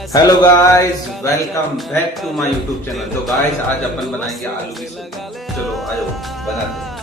Hello guys, welcome back to my YouTube channel. तो guys आज अपन बनाएंगे आलू की सब्जी। चलो आ जाओ बनाते हैं।